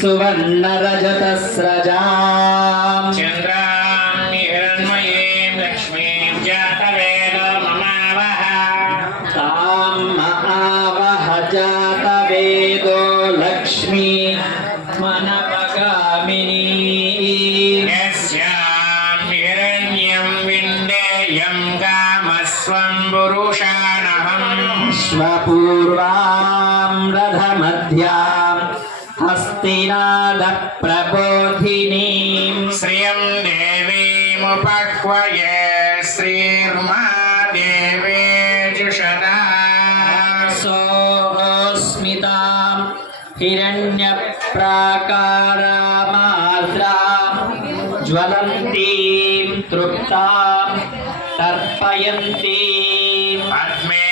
सुवर्णरजतस्रजाम् चन्द्रां हिरण्मयीं लक्ष्मीं जातवेदो ममावह तां महावह जातवेदो लक्ष्मी मनपगामिनी यस्यां हिरण्यं विन्देयं कामस्वं पुरुषाणहम् स्वपूर्वां रथमध्यां हस्तिनादप्रबोधिनीं श्रियं देवीमुपह्वये श्रीर्मा देवे जुषदा सोऽस्मितां हिरण्यप्राकारामार्द्रां ज्वलन्तीं तृप्तां तर्पयन्तीं पद्मे